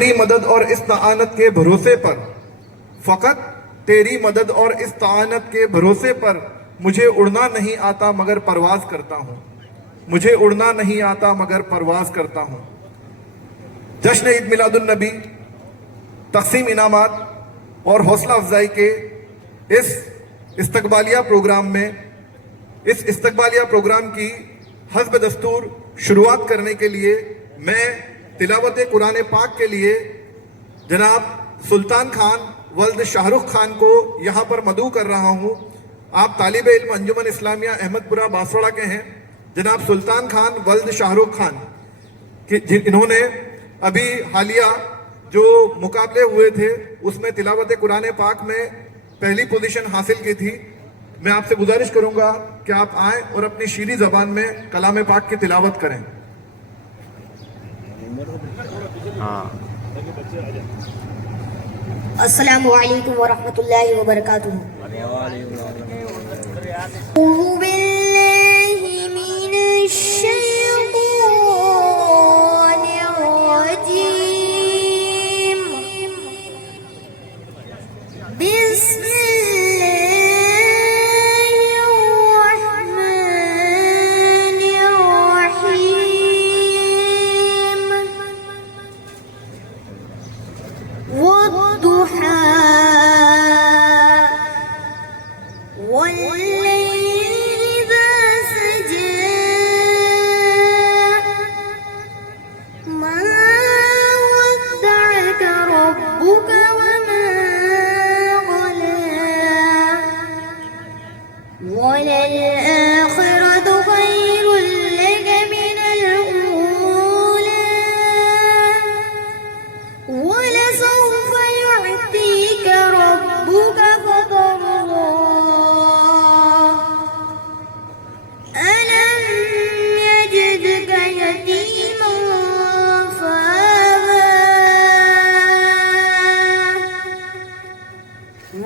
تیری مدد اور استعانت کے بھروسے پر، فقط تیری مدد اور استعانت کے بھروسے پر مجھے اڑنا نہیں آتا مگر پرواز کرتا ہوں، مجھے اڑنا نہیں آتا مگر پرواز کرتا ہوں۔ جشن عید میلاد النبی، تقسیم انعامات اور حوصلہ افزائی کے اس استقبالیہ پروگرام کی حسب دستور شروعات کرنے کے لیے میں تلاوت قرآن پاک کے لیے جناب سلطان خان ولد شاہ رخ خان کو یہاں پر مدعو کر رہا ہوں۔ آپ طالب علم انجمن اسلامیہ احمد پورہ باسوڑا کے ہیں، جناب سلطان خان ولد شاہ رخ خان، انہوں نے ابھی حالیہ جو مقابلے ہوئے تھے اس میں تلاوت قرآن پاک میں پہلی پوزیشن حاصل کی تھی۔ میں آپ سے گزارش کروں گا کہ آپ آئیں اور اپنی شیریں زبان میں کلام پاک کی تلاوت کریں۔ السلام علیکم ورحمۃ اللہ وبرکاتہ۔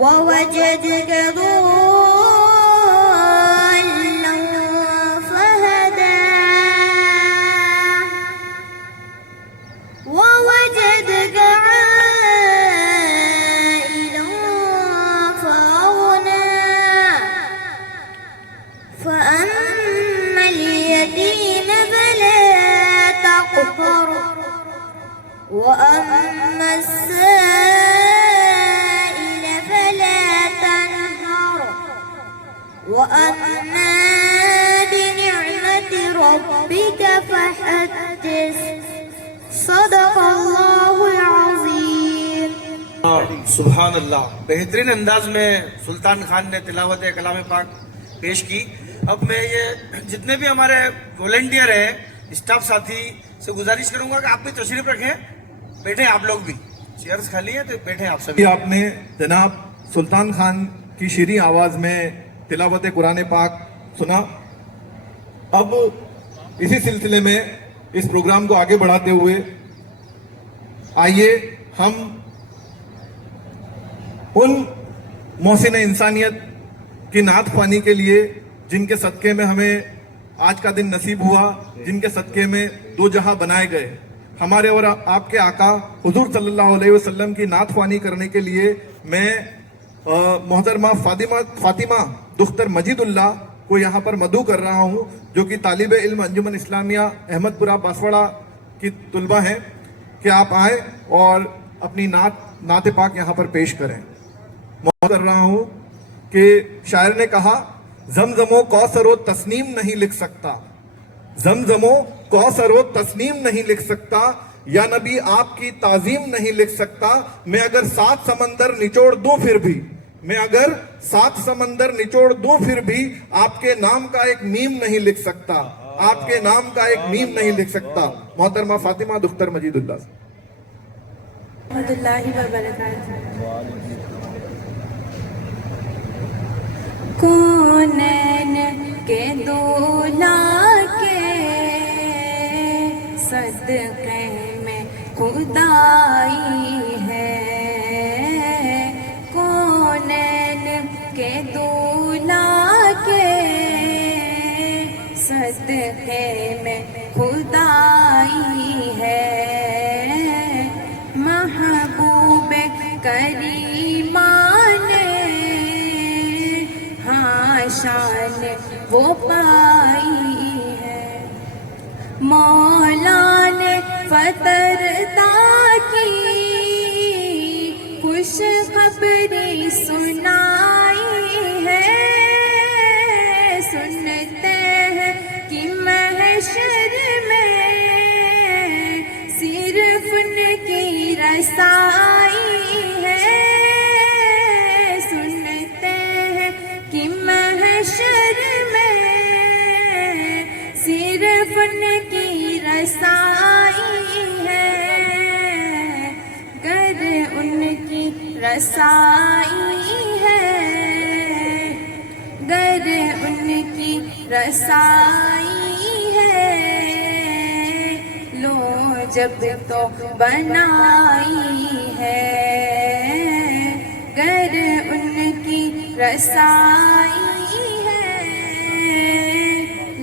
ووجدك ضالا فهدى ووجدك عائلا فأغنى فأما اليتيم فلا تقهر وأما السائل فلا تنهر وأما بنعمة ربك فحدث صدق اللہ العظیم۔ سبحان اللہ، بہترین انداز میں سلطان خان نے تلاوت کلام پاک پیش کی۔ اب میں یہ جتنے بھی ہمارے والنٹیئر ہیں، اسٹاف ساتھی سے گزارش کروں گا کہ آپ بھی تشریف رکھیں، بیٹھیں آپ لوگ بھی، چیئرز خالی ہیں تو بیٹھیں آپ سبھی۔ آپ نے جناب سلطان خان کی شیریں آواز میں تلاوت قرآن پاک سنا۔ اب اسی سلسلے میں اس پروگرام کو آگے بڑھاتے ہوئے آئیے ہم ان محسن انسانیت کی نعت خوانی کے لیے جن کے صدقے میں ہمیں آج کا دن نصیب ہوا، جن کے صدقے میں دو جہاں بنائے گئے، ہمارے اور آپ کے آقا حضور صلی اللہ علیہ وسلم کی نعت خوانی کرنے کے لیے میں محترمہ فاطمہ دختر مجید اللہ کو یہاں پر مدعو کر رہا ہوں، جو کہ طالب علم انجمن اسلامیہ احمد پورہ باسوڑا کی طلبہ ہیں، کہ آپ آئیں اور اپنی نعت پاک یہاں پر پیش کریں۔ میں کر رہا ہوں کہ شاعر نے کہا، زمزموں کوثر و تسنیم نہیں لکھ سکتا، زمزموں کوثر و تسنیم نہیں لکھ سکتا، یا نبی آپ کی تعظیم نہیں لکھ سکتا، میں اگر 7 سمندر نچوڑ دوں پھر بھی، میں اگر 7 سمندر نچوڑ دوں پھر بھی آپ کے نام کا ایک میم نہیں لکھ سکتا، آپ کے نام کا ایک میم نہیں لکھ سکتا۔ محترمہ فاطمہ دختر مجید اللہ سے۔ رحمۃ اللہ وبرکاتہ۔ کونین کے دولا کے صدقے میں خدائی ہے، کونین کے دولا کے صدقے میں خدائی ہے، وہ پائی ہے. مولا نے فطرتا کی خوش خبری سنائی ہے. سنتے ہیں کہ محشر میں صرف ان کی رسائی ہے. سنتے ہیں کہ محشر میں صرف ان کی رسائی ہے. گر ان کی رسائی ہے، گر ان کی رسائی ہے. لو جب تو بنائی ہے، گر ان کی رسائی ہے.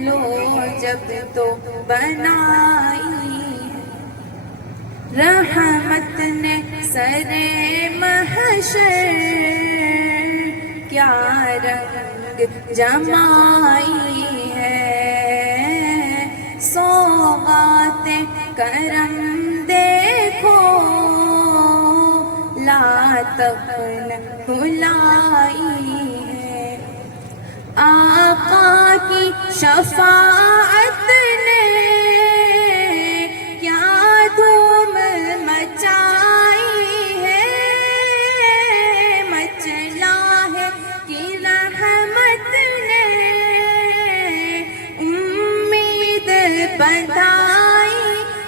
لو جب تو بنائی ہے. رحمت نے سرے محشر کیا رنگ جمائی ہے. سوغات کرم دیکھو لا تفن بھلائی ہے. آقا کی شفاعت نے کیا دھوم مچائی ہے. مچلا ہے کہ رحمت نے امید بندھائی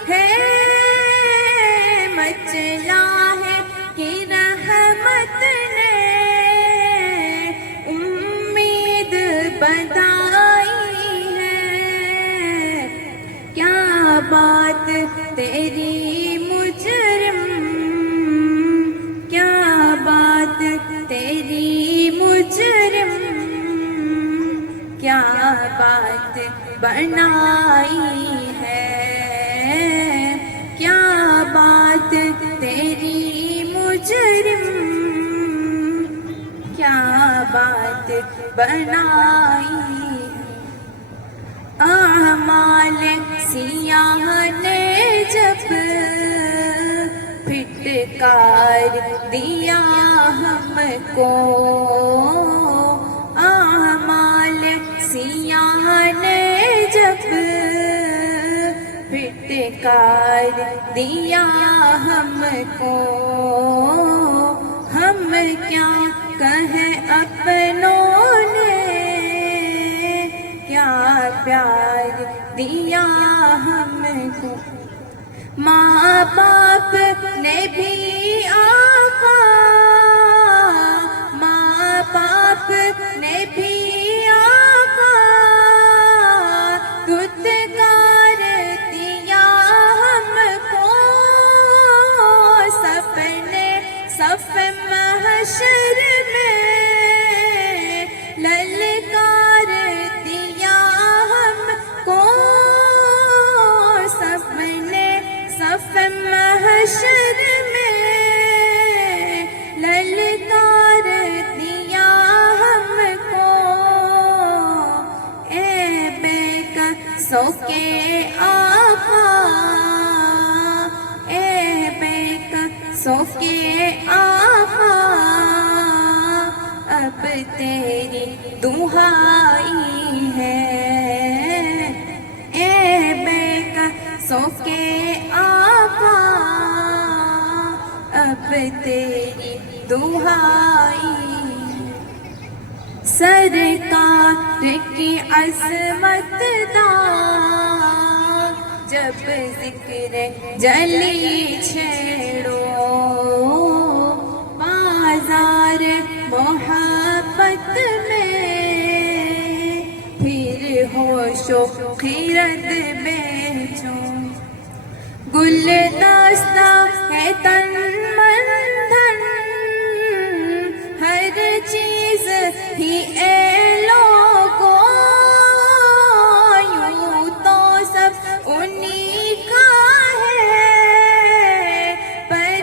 ہے. مچلا ہے کہ رحمت نے امید بندھائی ہے. کیا بات تیری مجرم، کیا بات تیری مجرم، کیا بات بنائی ہے. کیا بات تیری مجرم، کیا بات بنائی ہے. اعمال سیاہ نے جب پھٹکار دیا ہم کو، اعمال سیاہ نے جب پھٹکار دیا ہم کو. ہم کیا کہیں اپنوں نے کیا پیار دیا ہم کو. ماں باپ نے بھی آقا، ماں باپ نے بھی آقا دھتکار دیا ہم کو. سب نے صف محشر میں للکار دیا ہم کو. سب نے صف محشر میں للکار دیا ہم کو. اے بے کسوں کے آقا، اے بے کسوں کے آقا اب تیری دہائی ہے. اے بے کسوں کے آقا اب تیری دہائی. سرکار کی عظمت دا جب ذکر جلی چھیڑو، بازار محبت میں پھر ہوش و خیرت بیچو. گلدستہ ہے تن من دھن، ہر چیز ہی اے لوگوں. یوں تو سب انہی کا ہے، پر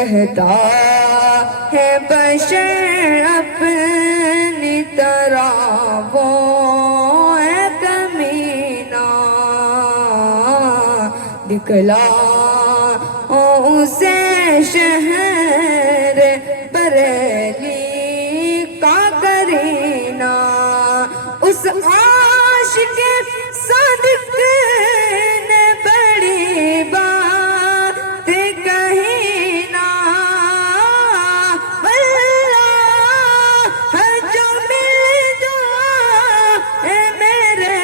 کہتا ہے بشر اپنی طرح وہ ہے کمینہ، دکھلا اسے شہر بریلی کا کرینہ، اس عاشق صادق نے بڑی بات کہی نا، اللہ جو مل جائے میرے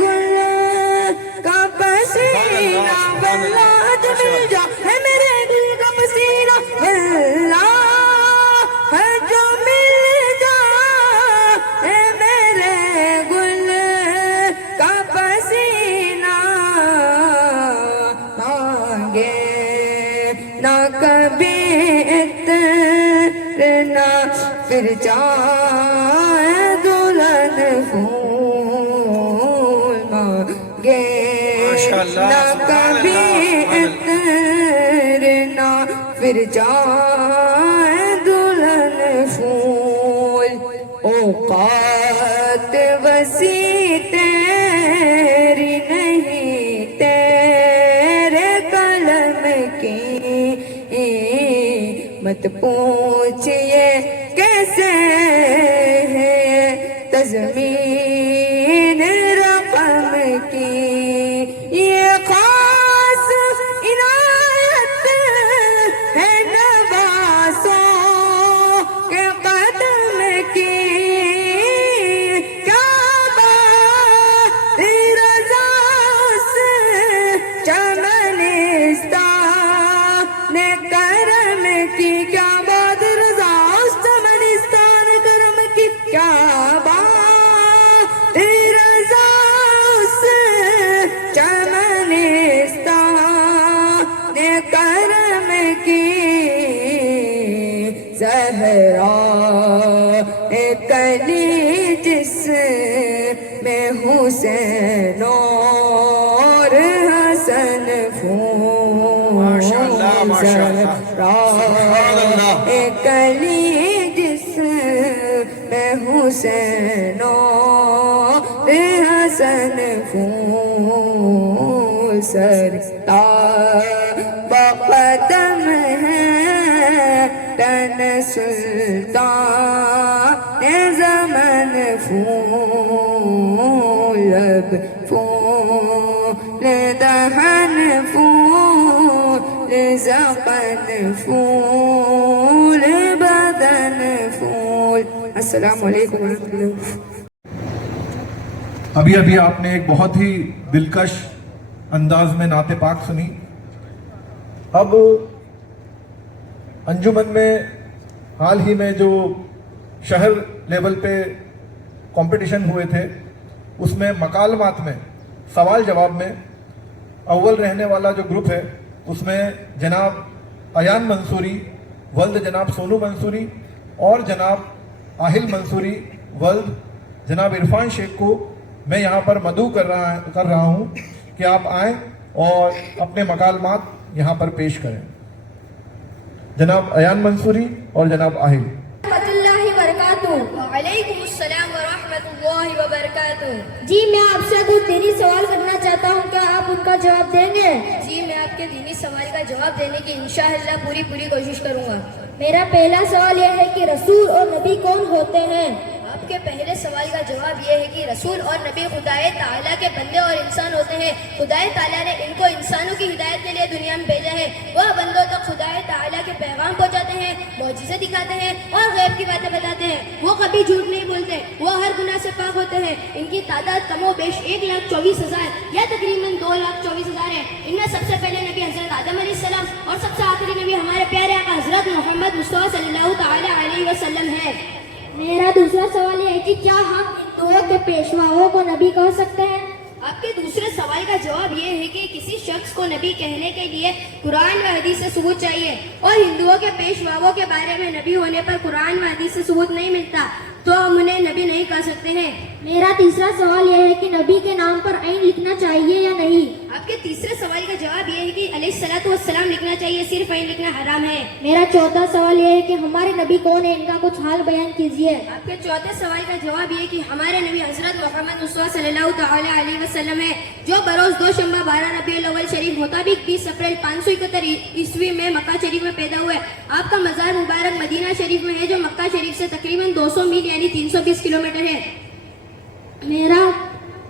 گل کا پسینہ، اللہ جو مل جائے میرے گل کا پسینہ، اللہ جو مل جائے میرے گل کا پسینہ، مانگے نہ کبھی عطر نہ پھر جائے دلہن پھول، مانگے ماشاءاللہ، نہ سبحان کبھی اللہ، عطر نہ پھر جائے دلہن پھول، اوقات وسیع تیری نہیں تیرے قلم کی، مت پوچھئے کیسے ہے تضمین رقم کی، یہ خاص عنایت ہے نوازوں کے قدم کی، کیا بات رضا اس چمنستان کرم کی، کیا بات رضا اس چمنستان کرم کی، کیا بات رضا اس چمنستان کرم کی، زہرا کلی جس میں حسین اور حسن پھول، ماشاءاللہ، ماشاءاللہ، سبحان اللہ، کلی جس میں حسین اور حسن پھول، سرتاج بقدم ہے تن سلطان زمن پھول، لب پھول دہن پھول زبان پھول بدن پھول۔ السلام علیکم ورحمۃ اللہ۔ ابھی ابھی آپ نے ایک بہت ہی دلکش انداز میں نعت پاک سنی۔ اب انجمن میں حال ہی میں جو شہر لیول پہ کمپٹیشن ہوئے تھے، اس میں مکالمات میں سوال جواب میں اول رہنے والا جو گروپ ہے، اس میں جناب ایان منصوری ولد جناب سونو منصوری اور جناب آہل منصوری ولد جناب عرفان شیخ کو میں یہاں پر مدعو کر رہا ہوں کہ آپ آئیں اور اپنے مکالمات یہاں پر پیش کریں۔ جناب ایان منصوری اور جناب آہل۔ رحمۃ اللہ وبرکاتہ۔ وعلیکم السلام ورحمۃ اللہ وبرکاتہ۔ جی میں آپ سے کچھ دینی سوال کرنا چاہتا ہوں، کیا آپ ان کا جواب دیں گے؟ جی میں آپ کے دینی سوال کا جواب دینے کی انشاءاللہ پوری کوشش کروں گا۔ میرا پہلا سوال یہ ہے کہ رسول اور نبی کون ہوتے ہیں؟ آپ کے پہلے سوال کا جواب یہ ہے کہ رسول اور نبی خدائے تعالیٰ کے بندے اور انسان ہوتے ہیں۔ خدائے تعالیٰ نے ان کو انسانوں کی ہدایت کے لیے دنیا میں بھیجا ہے۔ وہ بندوں تک خدائے تعالیٰ کے پیغام پہنچاتے ہیں، معجزے دکھاتے ہیں اور غیب کی باتیں بتاتے ہیں۔ وہ کبھی جھوٹ نہیں بولتے، وہ ہر گناہ سے پاک ہوتے ہیں۔ ان کی تعداد کم و بیش 1,24,000 یا تقریباً 2,24,000 ہے۔ ان میں سب سے پہلے نبی حضرت آدم علیہ السلام اور سب سے آخری نبی ہمارے پیارے آقا حضرت محمد مصطفیٰ صلی اللہ تعالیٰ علیہ وسلم ہے۔ میرا دوسرا سوال یہ ہے کہ کیا ہم ہندوؤں کے پیشواؤں کو نبی کہہ سکتے ہیں؟ آپ کے دوسرے سوال کا جواب یہ ہے کہ کسی شخص کو نبی کہنے کے لیے قرآن و حدیث سے ثبوت چاہیے، اور ہندوؤں کے پیشواؤں کے بارے میں نبی ہونے پر قرآن و حدیث سے ثبوت نہیں ملتا تو ہم انہیں نبی نہیں کہہ سکتے ہیں۔ میرا تیسرا سوال یہ ہے کہ نبی کے نام پر عین لکھنا چاہیے یا نہیں؟ آپ کے تیسرے سوال کا جواب یہ ہے کہ علیہ السلام لکھنا چاہیے، صرف عین لکھنا حرام ہے۔ میرا چوتھا سوال یہ ہے کہ ہمارے نبی کون ہے، ان کا کچھ حال بیان کیجیے۔ آپ کے چوتھے سوال کا جواب یہ ہے کہ ہمارے نبی حضرت محمد مصطفیٰ صلی اللہ تعالی علیہ وسلم ہے، جو بروز دوشنبہ 12 ربیع الاول شریف مطابق 20 اپریل 571 عیسوی میں مکہ شریف میں پیدا ہوئے۔ آپ کا مزار مبارک مدینہ شریف میں ہے، جو مکہ شریف سے تقریباً 200 میل یعنی 320 کلومیٹر ہے۔ میرا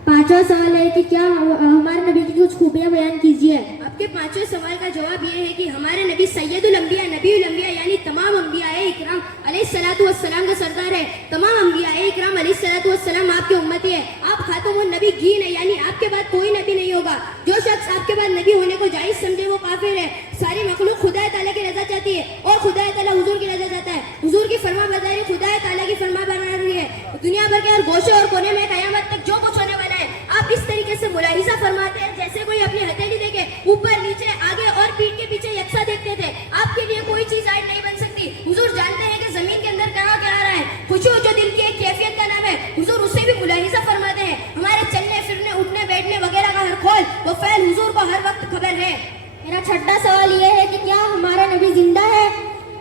پانچواں سوال ہے کہ کیا ہمارے نبی کی کچھ خوبیاں بیان کیجیے۔ آپ کے پانچویں سوال کا جواب یہ ہے کہ ہمارے نبی سید الانبیاء نبی الانبیاء یعنی تمام انبیاء اکرام علیہ السلام کا سردار ہے۔ تمام انبیاء اکرام علیہ السلام آپ کے امتی ہے۔ آپ خاتم النبی گین ہے، یعنی آپ کے بعد کوئی نبی نہیں ہوگا۔ جو شخص آپ کے بعد نبی ہونے کو جائز سمجھے وہ کافر ہے۔ ساری مخلوق خدا تعالیٰ کی رضا چاہتی ہے اور خدا تعالیٰ حضور کی رضا چاہتا ہے۔ حضور کی فرما برداری خدا تعالیٰ کی فرما برداری ہے۔ دنیا بھر کے ہر گوشے اور کونے میں قیامت تک جو کچھ ہونے والا ہے آپ اس طریقے سے ملاحظہ فرماتے ہیں جیسے کوئی اپنی ہتھیلی دیکھے، اوپر نیچے آگے اور پیٹھ کے پیچھے یکساں دیکھتے تھے۔ آپ کے لیے کوئی چیز عائد نہیں بن سکتی۔ حضور جانتے ہیں کہ زمین کے اندر کیا آ رہا ہے۔ خوشی جو دل کی ایک کیفیت کا نام ہے، حضور اسے بھی ملاحظہ فرماتے ہیں۔ ہمارے چلنے پھرنے اٹھنے بیٹھنے وغیرہ کا ہر کھول وہ فعل حضور کو ہر وقت خبر ہے۔ میرا چھٹا سوال یہ ہے کہ کیا ہمارا نبی زندہ ہے؟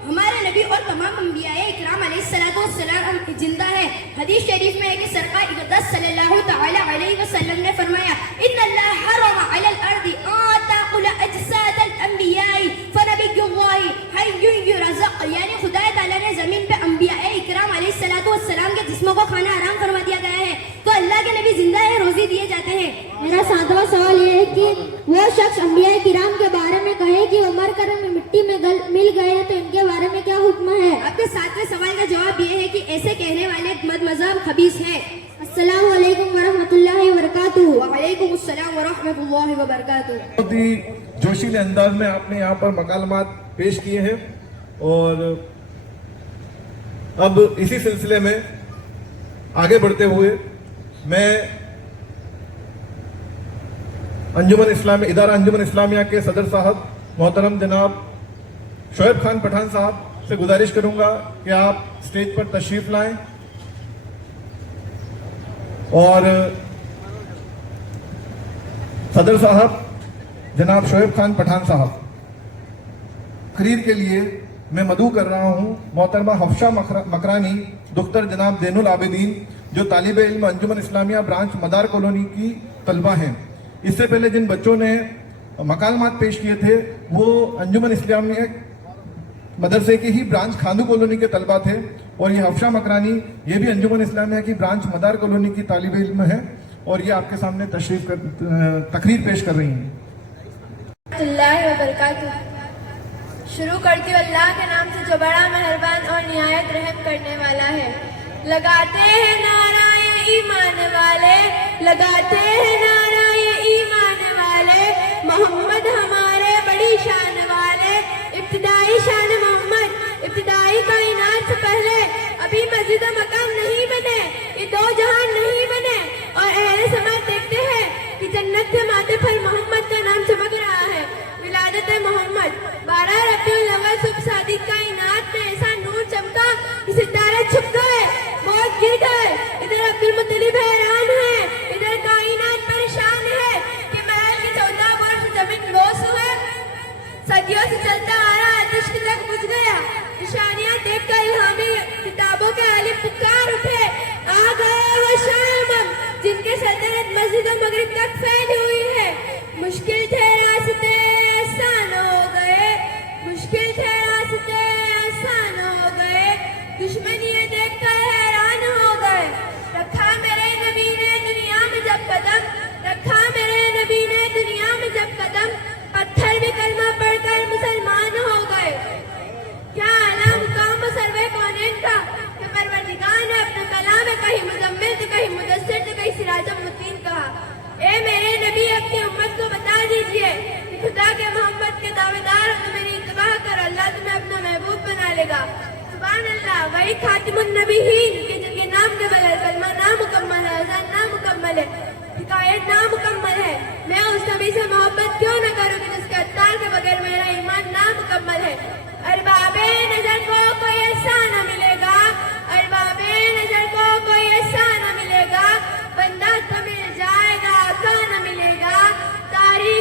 ہمارے نبی اور تمام انبیاء اکرام علیہ السلام زندہ ہے۔ حدیث شریف میں ہے کہ سرکار اقدس صلی اللہ تعالی علیہ وسلم نے فرمایا ان اللہ حرم علی الارض ان تاکل اجساد الانبیاء فنبی اللہ حی یرزق، یعنی خدا تعالیٰ نے زمین پہ انبیاء اکرام علیہ السلام کے جسموں کو کھانا حرام فرما دیا گیا ہے، تو اللہ کے نبی زندہ ہے، روزی دیے جاتے ہیں۔ میرا ساتواں سوال یہ ہے کہ وہ شخص انبیاء کرام کے بارے میں کہے کہ وہ مر کر مٹی میں مل گئے ہیں تو ان کے بارے میں کیا حکم ہے؟ آپ کے ساتویں سوال کا جواب یہ ہے کہ ایسے کہنے والے مد مذہب خبیث ہے۔ السلام علیکم ورحمۃ اللہ وبرکاتہ۔ وعلیکم السلام ورحمۃ اللہ وبرکاتہ۔ بہت ہی جوشیلے انداز میں آپ نے یہاں پر مکالمات پیش کیے ہیں، اور اب اسی سلسلے میں آگے بڑھتے ہوئے میں ادارہ انجمن اسلامیہ کے صدر صاحب محترم جناب شعیب خان پٹھان صاحب سے گزارش کروں گا کہ آپ اسٹیج پر تشریف لائیں اور صدر صاحب جناب شعیب خان پٹھان صاحب تقریر کے لیے میں مدعو کر رہا ہوں محترمہ حفصہ مکرانی دختر جناب زین العابدین، جو طالب علم انجمن اسلامیہ برانچ مدار کالونی کی طلبہ ہیں۔ اس سے پہلے جن بچوں نے مکالمات پیش کیے تھے وہ انجمن اسلامیہ مدرسے کی ہی برانچ کھاندو کالونی کے طلبہ تھے، اور یہ حفصہ مکرانی یہ بھی انجمن اسلامیہ کی برانچ مدار کالونی کی طالب علم ہے، اور یہ آپ کے سامنے تقریر پیش کر رہی ہیں۔ اللہ وبرکاتہ۔ شروع کرتی ہوں اللہ کے نام سے جو بڑا مہربان اور نہایت رحم کرنے والا ہے۔ لگاتے ہیں نعرہ یہ ایمان والے، لگاتے ہیں نعرہ یہ ایمان والے، محمد ہمارے بڑی شان والے، ابتدائی شان محمد، ابتدائی کائنات سے پہلے ابھی مسجد و مقام نہیں بنے، یہ دو جہان نہیں بنے، اور اہل سماعت دیکھتے ہیں کہ جنت کے ماتھے پر محمد کا نام چمک رہا ہے۔ ولادت محمد 12 ربیع الاول صبح صادق کائنات میں ایسا نور چمکا کہ ستارے چھپ گئے، موت گر گئے۔ ادھر عبد المطلب حیران ہے، ادھر کائنات پریشان ہے کہ محل کی 14 برس زمین لوس ہوئے، صدیوں سے چلتا آ رہا آتش تک بجھ گیا۔ نشانیاں دیکھ کر الہامی کتابوں کے عالم پکار اٹھے، آ گئے وہ شام جن کے سلطنت مسجد و مغرب تک پھیلی ہوئی ہے۔ مشکل تھے راستے آسان ہو گئے، مشکل تھے راستے آسان ہو گئے، دشمن یہ دیکھ کر حیران ہو گئے۔ رکھا میرے نبی نے دنیا میں جب قدم، رکھا میرے نبی نے دنیا میں جب قدم، پتھر بھی کلمہ پڑھ کر مسلمان ہو گئے۔ کیا اعلیٰ مقام سروے کونین کا کہ پروردگار نے اپنے کلام میں کہیں مزمل تو کہیں مدثر تو کہیں سراج المتقین کہا۔ اے میرے نبی اپنی امت کو بتا دیجئے کہ خدا کے محمد کے دعوے دار ہو تو میری اتباع کر، اللہ تمہیں اپنا محبوب بنا لے گا۔ سبحان اللہ۔ وہی خاتم النبیین کہ جن کے نام کے بغیر کلمہ نامکمل ہے، اذان نامکمل ہے، حکایت نامکمل ہے۔ میں اس نبی سے محبت کیوں نہ کروں کہ جس کے اتار کے بغیر میرا ایمان نامکمل ہے۔ ارباب نظر کو کوئی ایسا نہ ملے گا، ارباب نظر کو کوئی ایسا نہ ملے گا، بندہ تو مل جائے گا آقا نہ ملے گا، تاریخ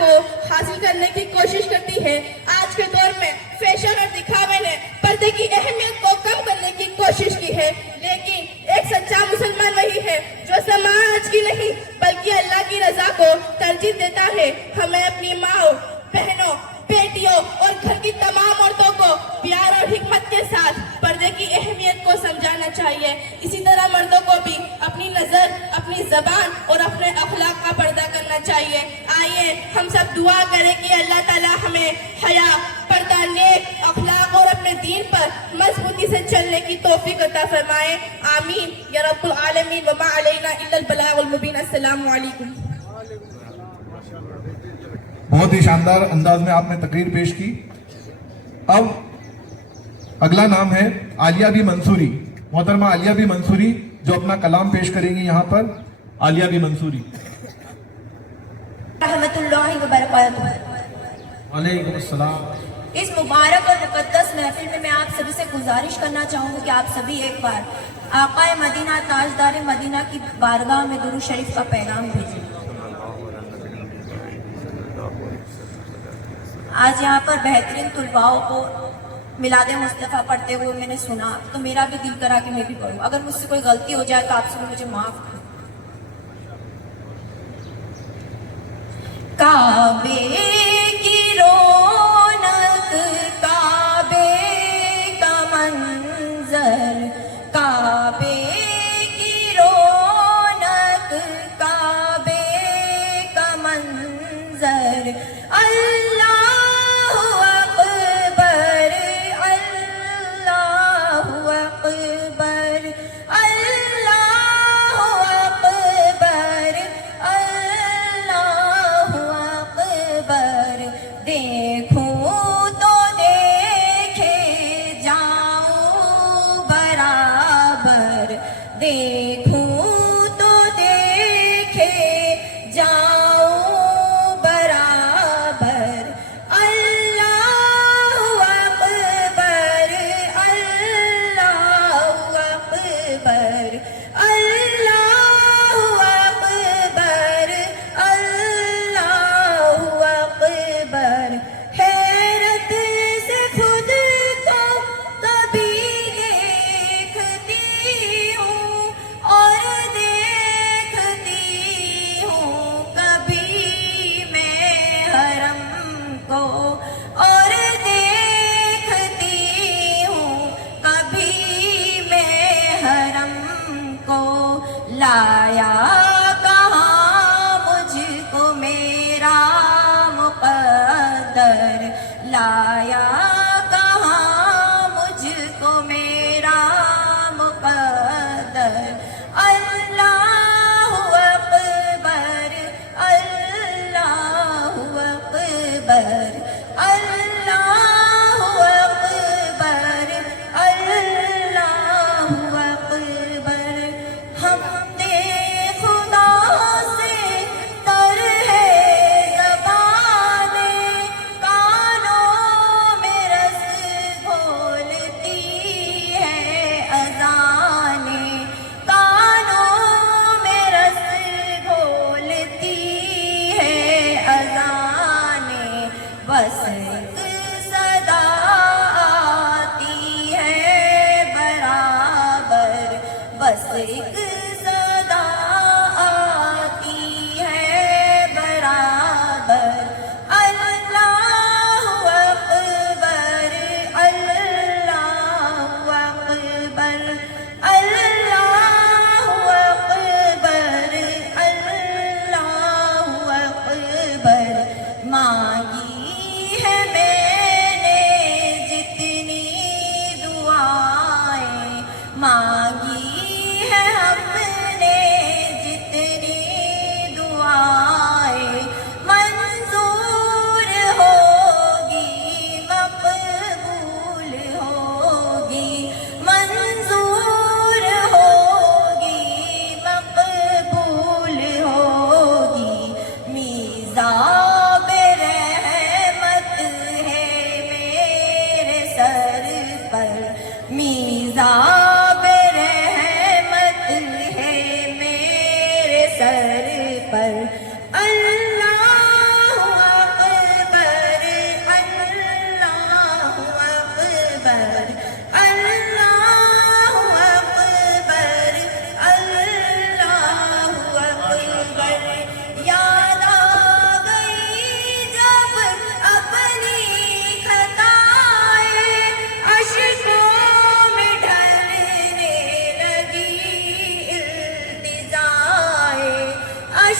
کو حاصل کرنے کی کوشش کرتی ہے. آج کے دور میں فیشن اور دکھاوے نے پردے کی اہمیت کو کم کرنے کی کوشش کی ہے، لیکن ایک سچا مسلمان وہی ہے جو سماج کی نہیں بلکہ اللہ کی رضا کو ترجیح دیتا ہے. ہمیں اپنی ماں، بہنوں، بیٹیوں اور گھر کی تمام عورتوں کو پیار اور حکمت کے ساتھ پردے کی اہمیت کو سمجھانا چاہیے. اسی طرح مردوں کو بھی اپنی نظر، اپنی زبان اور اپنے اخلاق کا پردہ کرنا چاہیے. آئیے ہم سب دعا کریں کہ اللہ تعالی ہمیں حیا، پردہ، نیک اخلاق اور اپنے دین پر مضبوطی سے چلنے کی توفیق عطا فرمائے. آمین یا رب العالمین. وما علینا الا البلاغ المبین. السلام علیکم. بہت ہی شاندار انداز میں آپ نے تقریر پیش کی. اب اگلا نام ہے عالیہ بی منصوری. محترمہ عالیہ بی منصوری جو اپنا کلام پیش کریں گی یہاں پر. عالیہ بی منصوری. رحمت اللہ وبرکاتہ. وعلیکم السلام. اس مبارک اور مقدس محفل میں آپ سبھی سے گزارش کرنا چاہوں گا کہ آپ سبھی ایک بار آقا مدینہ تاجدار مدینہ کی بارگاہ میں درود شریف کا پیغام بھیجیں. آج یہاں پر بہترین طلباؤں کو میلاد مصطفیٰ پڑھتے ہوئے میں نے سنا تو میرا بھی دل کرا کہ میں بھی پڑھوں. اگر مجھ سے کوئی غلطی ہو جائے تو آپ سب مجھے معاف کریں. کعبے کی رونق، کعبے کا منظر، کعبے کی رونق، کعبے کا منظر. اللہ اکبر، اللہ اکبر، اللہ اکبر، اللہ اکبر. دیکھوں تو دیکھے جاؤں برابر، دیکھوں تو دیکھے جاؤں برابر. اللہ اکبر، اللہ اکبر، اللہ اکبر، اللہ اکبر. حیرت سے خود کو کبھی دیکھتی ہوں اور دیکھتی ہوں کبھی میں حرم کو، اور دیکھتی ہوں کبھی میں حرم کو. لایا کہاں مجھ کو میرا مقدر، لایا کہاں مجھ کو میرا مقدر. اللہ اکبر، اللہ اکبر، اللہ اکبر، اللہ اکبر. ہم نے خدا سے تر ہے زبانیں، کانوں میں رس گھولتی ہے اذانیں، کانوں میں رس گھولتی ہے اذانیں. بس ایک صدا آتی ہے برابر، بس ایک صدا آتی ہے برابر. اللہ اکبر، اللہ اکبر، اللہ اکبر، اللہ اکبر. مانگی ہے میں نے جتنی دعائیں، مانگی ہے ہم نے جتنی دعائیں. منظور ہوگی، مقبول ہوگی، منظور ہوگی، مقبول ہوگی. میزاب رحمت ہے میرے سر پر، میزاب رحمت ہے میرے سر پر. اللہ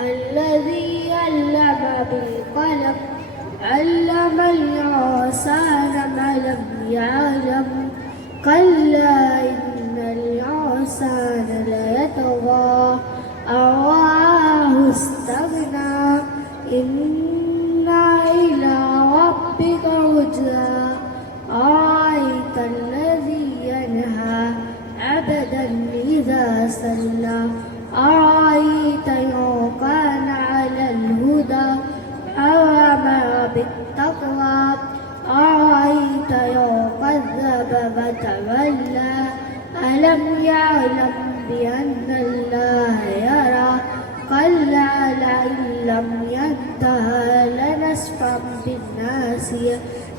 الذي علم بالقلم علم الإنسان ما لم يعلم كلا إن الإنسان ليطغى أن رآه استغنى إن إلى ربك رجعى أرأيت الذي ينهى عبدا إذا صلى أرأيت إن كان على الهدى أو أمر بالتقوى أرأيت إن كذب وتولى ألم يعلم بأن الله يرى كلا لئن لم ينته لنسفعا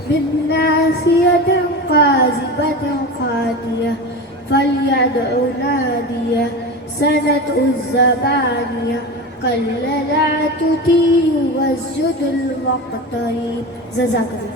بالناصية كاذبة خاطئة فليدع ناديه سندع الزبانية كلا لا تطيعه واسجد واقترب جزاک اللہ۔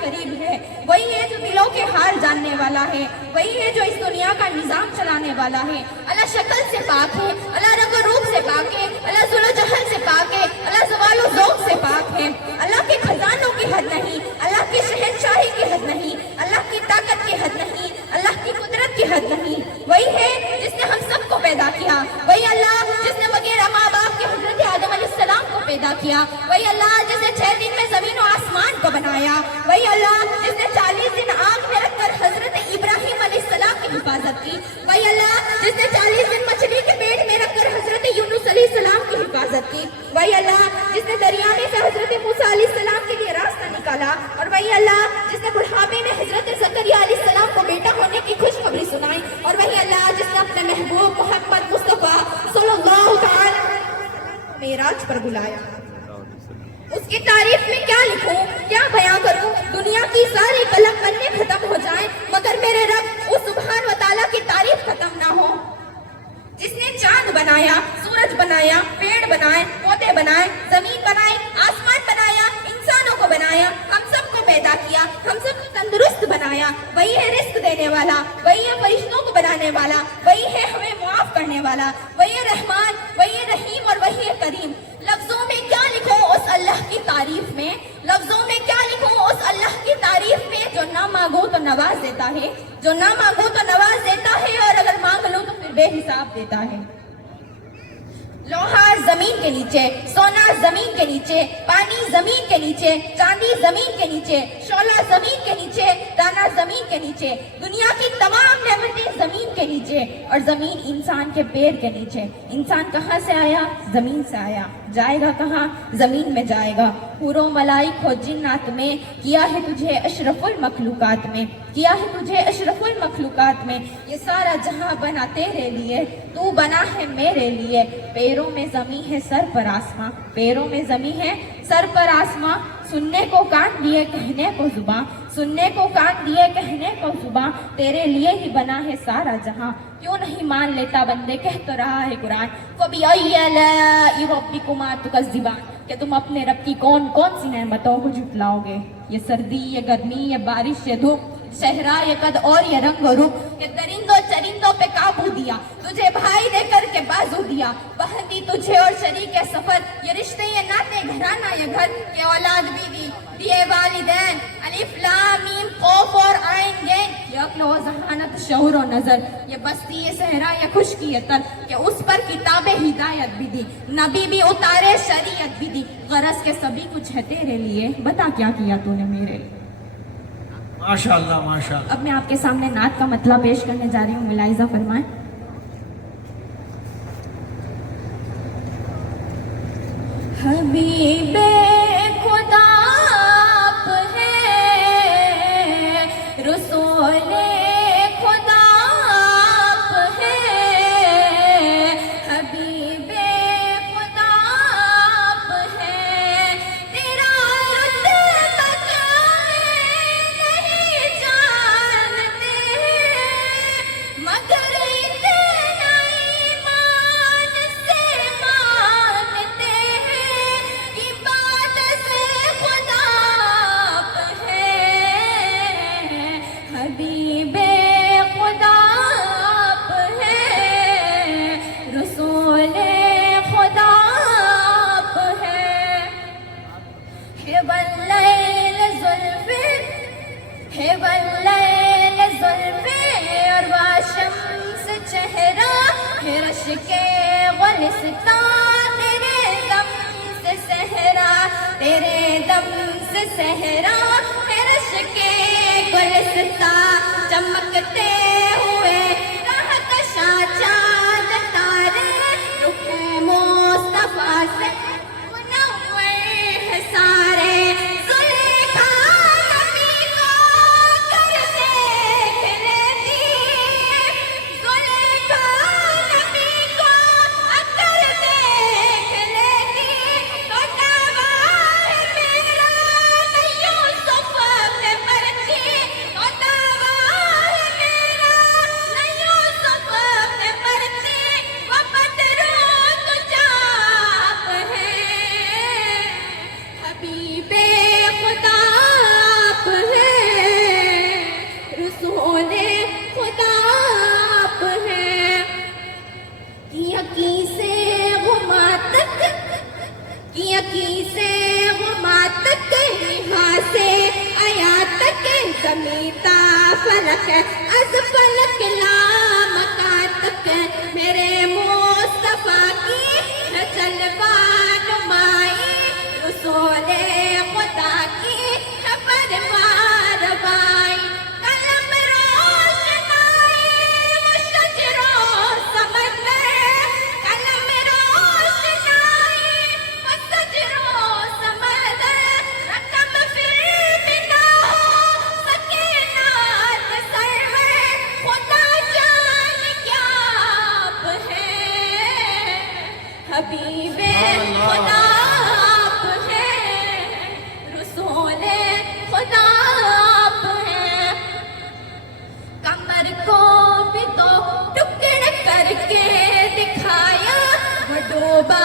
قریب ہے, وہی ہے جو دلوں کے حال جاننے والا ہے, وہی ہے جو اس دنیا کا نظام چلانے والا ہے. اللہ شکل سے پاک ہے, اللہ رنگ و روپ سے پاک ہے, اللہ ذل و جہل سے پاک ہے, اللہ زوال و ذوق سے پاک ہے. اللہ کے خزانوں کی حد نہیں, اللہ کی شہنشاہی کی حد نہیں, اللہ کی طاقت کی حد نہیں, اللہ کی قدرت کی حد نہیں. وہی ہے جس نے ہم سب کو پیدا کیا, وہی اللہ جس نے وغیرہ ماں باپ کے حضرت آدم علیہ السلام کو پیدا کیا, وہی اللہ جس نے 6 دن میں زمین و آسمان کو بنایا, وہی اللہ جس نے 40 دن آگ میں رکھ کر حضرت ابراہیم علیہ السلام کی حفاظت کی, وہی اللہ جس نے 40 دن مچھلی کے پیٹ میں رکھ کر حضرت یونس علیہ السلام کی حفاظت کی, وہی اللہ جس نے دریا میں سے حضرت موسیٰ علیہ السلام کے لیے راستہ نکالا, اور وہی اللہ جس نے بڑھاپے میں حضرت زکریا علیہ السلام کو بیٹا ہونے کی خوشخبری سنائی, اور وہی اللہ جس نے اپنے محبوب محمد مصطفیٰ صلی اللہ تعالی معراج پر بلایا. اس کی تعریف میں کیا لکھوں, کیا بیان کروں, دنیا کی ساری قلم بننے ختم ہو جائیں مگر میرے رب اس سبحان و تعالیٰ کی تعریف ختم نہ ہو جس نے چاند بنایا, سورج بنایا, پیڑ بنائے, پودے بنائے, زمین بنائی, آسمان بنایا, انسانوں کو بنایا, ہم سب کو پیدا کیا, ہم سب کو تندرست بنایا. وہی ہے رزق دینے والا, وہی ہے فرشتوں کو بنانے والا, وہی ہے ہمیں معاف کرنے والا, وہی ہے رحمان, وہی ہے رحیم اور وہی ہے کریم. لفظوں میں کیا لکھوں اس اللہ کی تعریف میں, لفظوں میں کیا لکھوں اس اللہ کی تعریف میں جو نہ مانگو تو نواز دیتا ہے, جو نہ مانگو تو نواز دیتا ہے, اور اگر مانگ لو تو پھر بے حساب دیتا ہے. لوہا زمین کے نیچے, سونا زمین کے نیچے, پانی زمین کے نیچے, چاندی زمین کے نیچے, شعلہ زمین کے نیچے, دانا زمین کے نیچے, دنیا کی تمام نعمتیں زمین کے نیچے, اور زمین انسان کے پیر کے نیچے. انسان کہاں سے آیا, زمین سے آیا, جائے گا کہاں, زمین میں جائے گا. حور و ملائک ہو جنات میں, کیا ہے تجھے اشرف المخلوقات میں, کیا ہے تجھے اشرف المخلوقات میں. یہ سارا جہاں بنا تیرے لیے, تو بنا ہے میرے لیے. پیروں میں زمین ہے سر پر آسماں, پیروں میں زمین ہے سر پر آسماں. سننے کو کان دیے کہنے کو زباں, سننے کو کان دیے کہنے کو زباں. تیرے لیے ہی بنا ہے سارا جہاں, کیوں نہیں مان لیتا بندے, کہہ تو رہا ہے قرآن. فَبِأَيِّ آلَاءِ رَبِّكُمَا تُكَذِّبَانِ, کہ تم اپنے رب کی کون کون سی نعمتوں کو جھٹلاؤ گے. یہ سردی, یہ گرمی, یہ بارش, یہ دھوپ, صحرا, یہ قد اور یہ رنگ و روپ. یہ درندوں چرندوں پہ قابو دیا, تجھے بھائی دے کر کے بازو دیا. بہتی تجھے اور شریک سفر, یہ رشتے, یہ ناطے, گھرانہ, یہ گھر, یہ اولاد بیوی, دیے والدین, الف لام میم قاف اور عین گین. یہ عقل و ذہانت, شعور و نظر, یہ بستی, یہ صحرا, یہ خشکی, یہ تر, کہ اس پر کتاب ہدایت بھی دی, نبی بھی اتارے, شریعت بھی دی. غرض کے سبھی کچھ ہے تیرے لیے, بتا کیا کیا تو نے میرے لیے. ماشاءاللہ ماشاءاللہ. اب میں آپ کے سامنے نعت کا مطلب پیش کرنے جا رہی ہوں, ملاحظہ فرمائیں. حبیب خدا آپ ہیں, رسول خدا آپ ہیں, حبیب خدا آپ ہیں. تیرا لطف نہیں جانتے مگر اتنا ایمان سے مانتے ہیں. عبادت خدا آپ ہیں, حبیب خدا آپ ہیں, رسول خدا آپ ہیں. ہے واللیل زلفے, ہے واللیل زلفے, اور واشمس چہرہ, ہے رش کے گلستان, تیرے دم سے صحرا, تیرے دم سے صحرا, ہے رش کے گلستان. چمکتے ہوئے کہکشاں چاند تارے, رخ مصطفیٰ سے منور ہے سارے. زلیخا نبی کو کر دیکھ لیتی, زلیخا نبی کو کر دیکھ لیتی, تو دعویٰ ہے میرا نہ یوسف پہ مرتی, تو دعویٰ ہے میرا نہ یوسف پہ مرتی. وہ بدرود جاپ ہیں, حبیب خدا آپ ہیں. تا فلک از فلک لامکان تک میرے مصطفیٰ کی ہے جلوہ نمائی رسول خدا کی ہے پروار بائی قلم روشنائی وہ شجر و سمندر قلم روشنائی وہ شجر و سمندر رقم پھر بھی نہ ہو سکے نات سرور خدا جان کیا آپ ہیں حبیب خدا آپ ہیں رسول خدا آپ ہیں کمر کو بھی تو ٹکڑ کر کے دکھایا وہ ڈوبا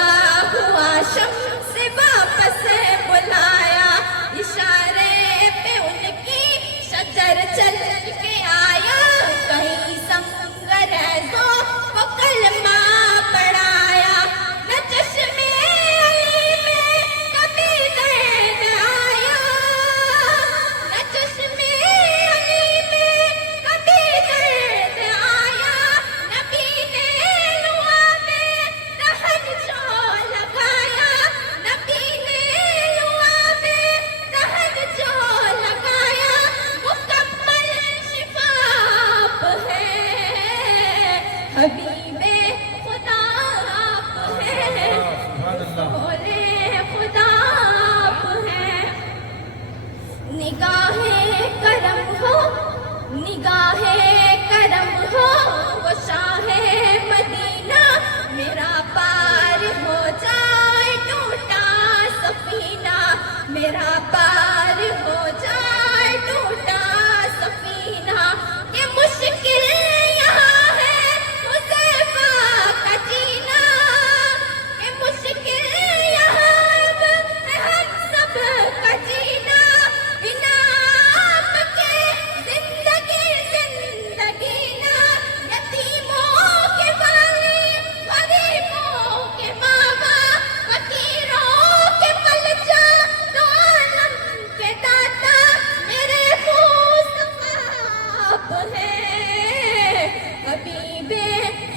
ہوا شمس واپس بلایا اشارے پہ ان کی شجر چل کے آیا کہیں سنگ ریزوں کو کلمہ پڑھایا نہ چشمے علی میں کبھی درد آیا نہ چشمے علی میں کبھی درد آیا نبی نے لعاب رحم جو لگایا نبی نے لعاب رحم جو لگایا مکمل شفا آپ ہیں حبیب خدا آپ ہیں بولے خدا آپ ہیں نگاہ کرم ہو نگاہ کرم ہو وہ شاہ مدینہ میرا پار ہو جائے ٹوٹا سفینہ میرا پار ہو جائے ٹوٹا سفینہ یہ مشکل یہاں ہے حذیفہ کا جینا یہ مشکل یہاں اب ہے ہم سب کا جینا بنا آپ کے زندگی زندگی نہ یتیموں کے والد غریبوں کے ماں باپ فقیروں کے پلچا دو عالم کے داتا میرے مصطفیٰ آپ ہیں حبیب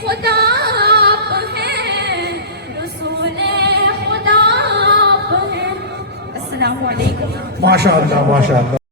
خدا آپ ہیں رسول خدا آپ ہیں السلام علیکم ماشاء اللہ ماشاء اللہ.